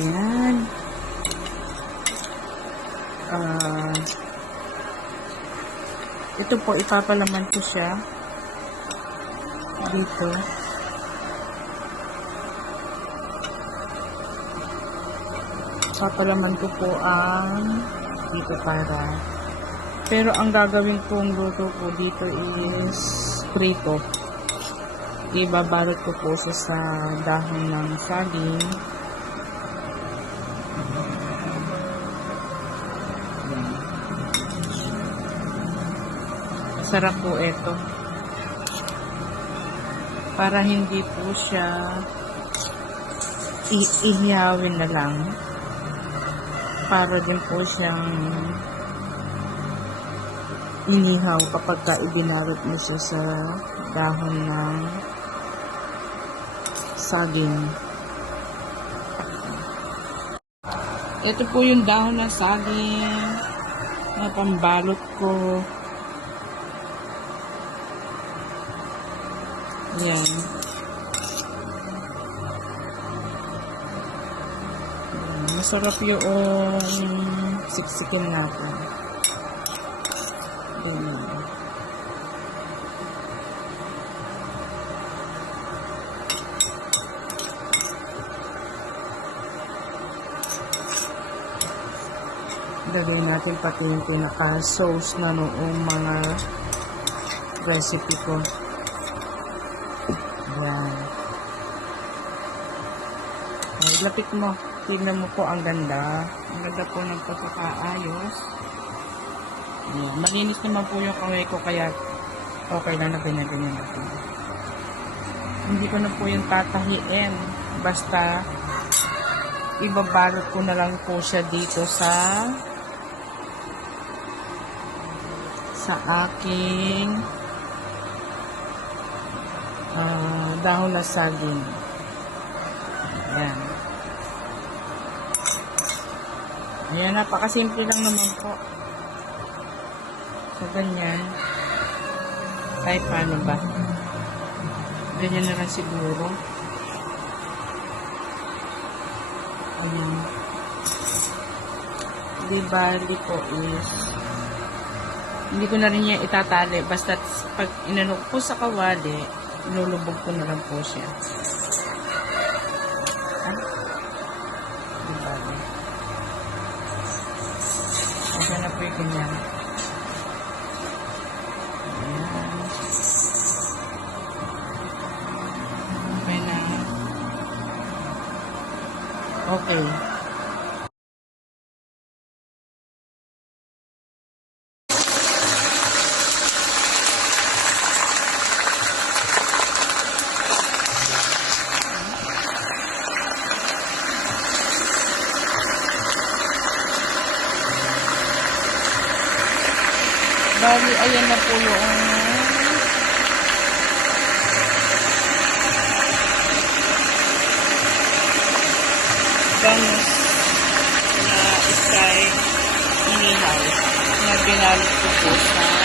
Ayan. Ito po, ipapalaman ko siya dito. Papalaman ko po ang dito para. Pero ang gagawin kong luto po dito is prito. Ibabalot ko po siya sa dahon ng saging. Sarap po ito. Para hindi po siya ihiyawin na lang. Para din po siyang inihaw kapag ibinalot mo siya sa dahon ng saging. Ito po yung dahon ng saging na pambalot ko. Yan. Masarap yung siksikin natin. Yan. Lagyan natin pati yung pinaka-sauce na noong mga recipe ko. Yan. Ay, lapit mo. Tignan mo po, ang ganda. Ang ganda po ng pagkakaayos. Yan. Malinis naman po yung kamay ko, kaya okay lang na ganyan-ganyan natin. Hindi ko na po yung tatahiin. Basta, ibabalot ko na lang po siya dito sa aking dahon na saging. Ayan. Ayan, napakasimple lang naman po. So, ganyan. Kahit paano ba? Ganyan na lang siguro. Ayan. Di bali po is hindi ko na rin niya itatali. Basta pag inanok po sa kawali, inulubog ko na lang po siya. Di bali. Okay na po yung ganyan. Ayan. Okay na. Okay. Bali, ayan na po yung bangus na sky inihaw na binalot ko po sa